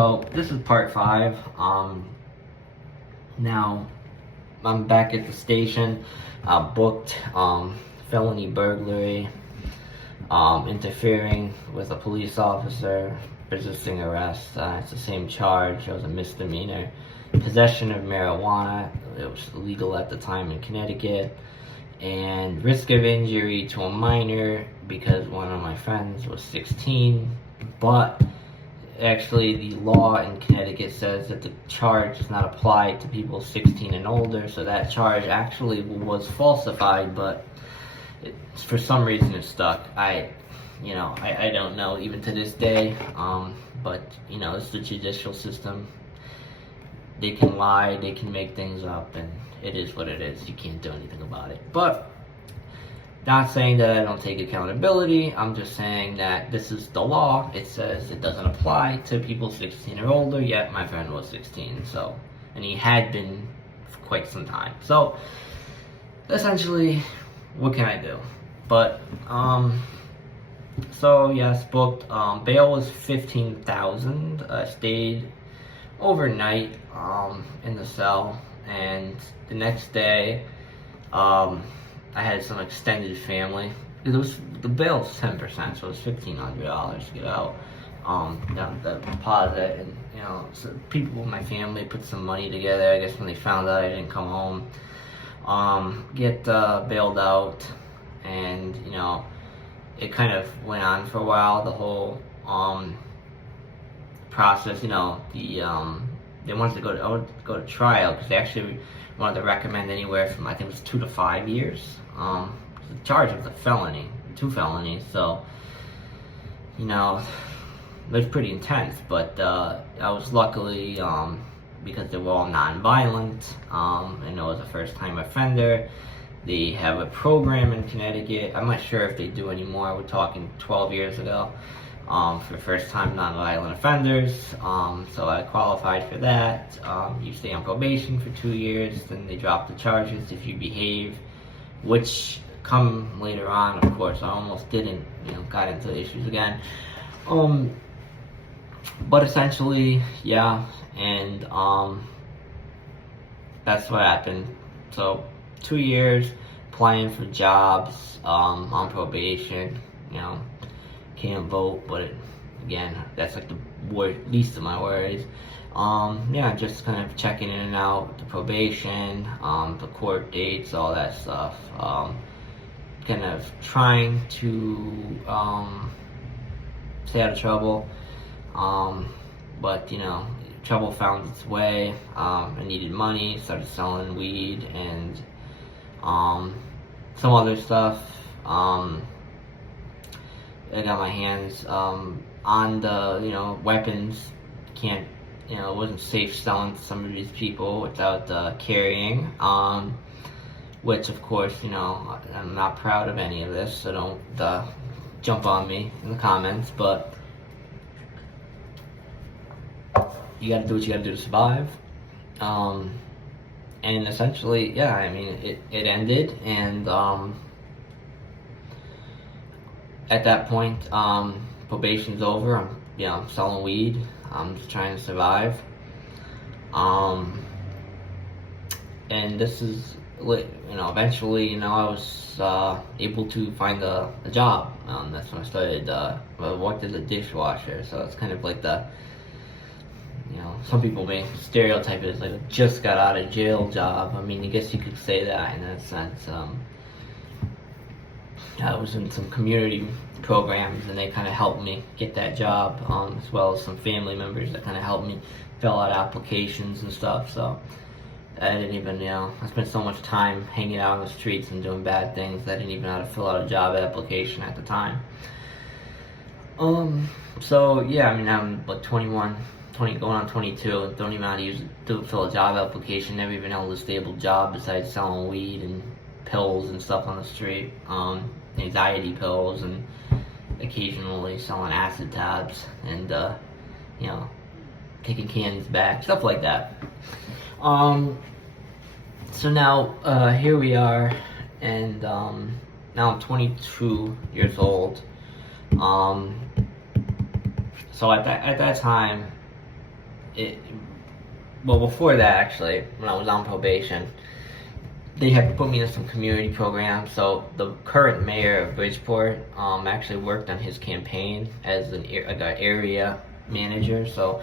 So this is part 5. Now I'm back at the station. Booked felony burglary, interfering with a police officer, resisting arrest. It's the same charge. It was a misdemeanor. Possession of marijuana. It was illegal at the time in Connecticut. And risk of injury to a minor because one of my friends was 16. But actually, the law in Connecticut says that the charge does not apply to people 16 and older, so that charge actually was falsified, but for some reason it stuck. I don't know even to this day, but it's the judicial system. They can lie, they can make things up, and it is what it is. You can't do anything about it. But not saying that I don't take accountability. I'm just saying that this is the law. It says it doesn't apply to people 16 or older, yet my friend was 16, and he had been for quite some time. So essentially, what can I do? But so yes, booked. Bail was $15,000. I stayed overnight in the cell, and the next day I had some extended family. The bail was 10%, so it was $1,500 to get out. Down the deposit, and so people in my family put some money together. I guess when they found out I didn't come home, get bailed out, and it kind of went on for a while. The whole process, they wanted to go to trial because they actually wanted to recommend anywhere from, I think it was 2 to 5 years. The charge was a felony, 2 felonies, so it was pretty intense. But I was luckily, because they were all non-violent, and it was a first-time offender. They have a program in Connecticut. I'm not sure if they do anymore. We're talking 12 years ago. For first-time non-violent offenders, so I qualified for that. You stay on probation for 2 years, then they drop the charges if you behave, which come later on, of course. I almost didn't, got into issues again. But essentially, yeah, and that's what happened. So 2 years applying for jobs, on probation, can't vote, but again, that's like the least of my worries. Just kind of checking in and out, the probation, the court dates, all that stuff. Kind of trying to stay out of trouble, but trouble found its way. I needed money, started selling weed and some other stuff. I got my hands on the weapons. Can't it wasn't safe selling to some of these people without carrying, which of course I'm not proud of any of this, so don't jump on me in the comments, but you gotta do what you gotta do to survive. And essentially, yeah, I mean, it ended, and at that point, probation's over. I'm selling weed. I'm just trying to survive. And this is, eventually, I was able to find a job. That's when I started. I worked as a dishwasher, so it's kind of like the, some people may stereotype it as like a just got out of jail job. I mean, I guess you could say that in that sense. I was in some community programs, and they kind of helped me get that job, as well as some family members that kind of helped me fill out applications and stuff. So I didn't even, I spent so much time hanging out on the streets and doing bad things that I didn't even know how to fill out a job application at the time. So yeah, I mean, I'm like 21, going on 22, don't even know how to fill a job application, never even held a stable job besides selling weed and pills and stuff on the street, anxiety pills, and occasionally selling acid tabs, and taking cans back, stuff like that. So now here we are, and now I'm 22 years old. So at that time, well, before that, actually, when I was on probation, they had put me in some community programs. So the current mayor of Bridgeport actually worked on his campaign as an area manager. So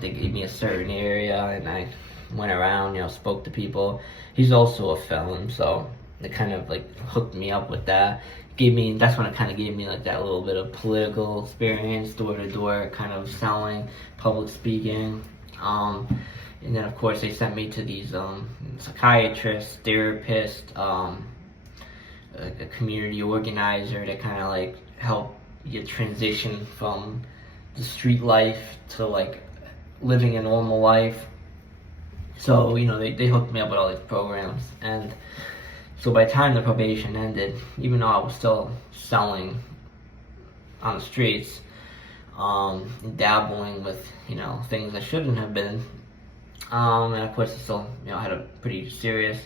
they gave me a certain area, and I went around, spoke to people. He's also a felon, so it kind of like hooked me up with that. That's when it kind of gave me like that little bit of political experience, door to door, kind of selling, public speaking. And then of course they sent me to these psychiatrists, therapists, a community organizer to kind of like help you transition from the street life to like living a normal life. So they hooked me up with all these programs, and so by the time the probation ended, even though I was still selling on the streets, dabbling with things I shouldn't have been, and of course I still had a pretty serious,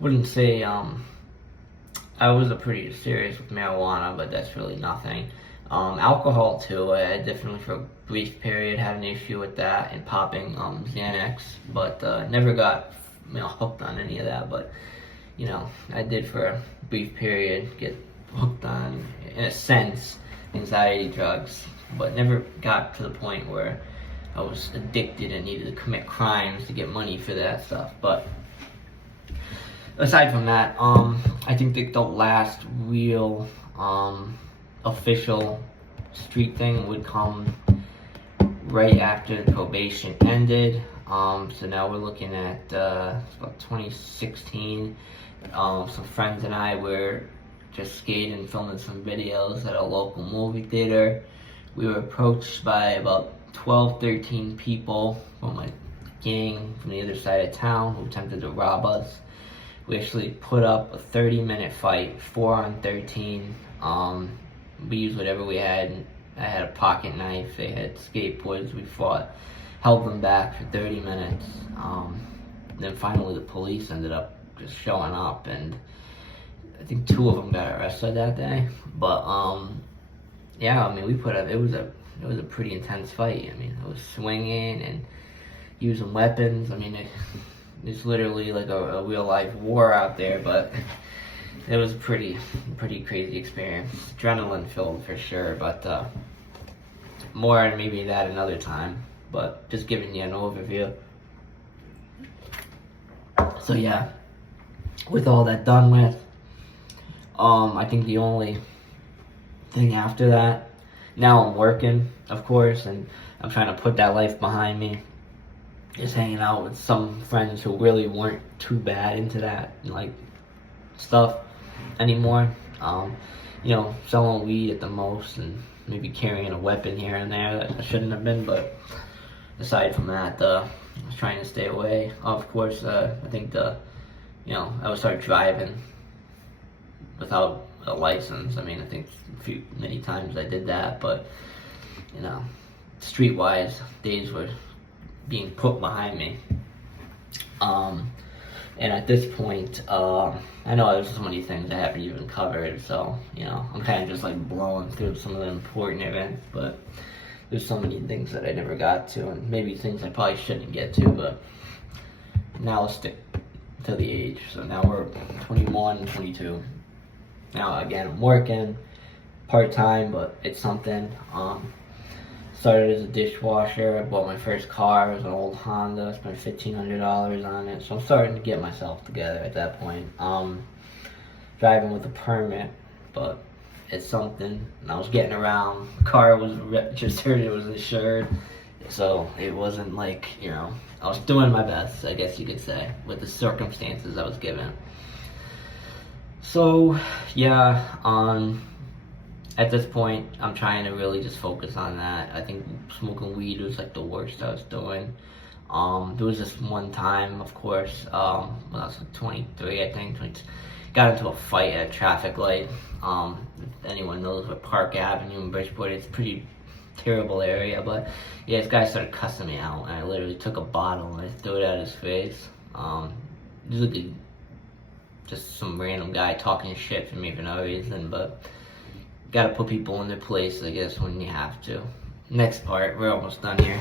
wouldn't say I was a pretty serious with marijuana, but that's really nothing. Alcohol too, I definitely for a brief period had an issue with that and popping Xanax, but never got hooked on any of that. But I did for a brief period get hooked on, in a sense, anxiety drugs, but never got to the point where I was addicted and needed to commit crimes to get money for that stuff. But aside from that, I think that the last real official street thing would come right after the probation ended. So now we're looking at it's about 2016. Some friends and I were just skating, filming some videos at a local movie theater. We were approached by about 12, 13 people from a gang from the other side of town who attempted to rob us. We actually put up a 30-minute fight, 4 on 13. We used whatever we had. I had a pocket knife, they had skateboards, we fought, held them back for 30 minutes. Then finally the police ended up just showing up, and I think 2 of them got arrested that day. But yeah, I mean, we put up, it was a pretty intense fight. I mean, it was swinging and using weapons. I mean, it's literally like a real life war out there, but it was a pretty crazy experience. Adrenaline filled for sure, but more on maybe that another time. But just giving you an overview. So yeah, with all that done with, I think the only thing after that, now I'm working, of course, and I'm trying to put that life behind me. Just hanging out with some friends who really weren't too bad into that like stuff anymore. Selling weed at the most, and maybe carrying a weapon here and there that I shouldn't have been. But aside from that, I was trying to stay away. Of course, I think I would start driving without a license. I mean, I think many times I did that, but streetwise, days were being put behind me. And at this point, I know there's so many things I haven't even covered, so, I'm kind of just like blowing through some of the important events, but there's so many things that I never got to, and maybe things I probably shouldn't get to, but now let's stick to the age. So now we're 21, 22. Now, again, I'm working part-time, but it's something. Started as a dishwasher. I bought my first car. It was an old Honda. I spent $1,500 on it. So I'm starting to get myself together at that point. Driving with a permit, but it's something. And I was getting around. The car was registered. It was insured. So it wasn't like, I was doing my best, I guess you could say, with the circumstances I was given. So, yeah, at this point, I'm trying to really just focus on that. I think smoking weed was like the worst I was doing. There was this one time, of course, when I was like 23, I think, got into a fight at a traffic light. If anyone knows what Park Avenue in Bridgeport, it's a pretty terrible area, but yeah, this guy started cussing me out, and I literally took a bottle and I threw it at his face. Just some random guy talking shit for me for no reason, but gotta put people in their place, I guess, when you have to. Next part, we're almost done here.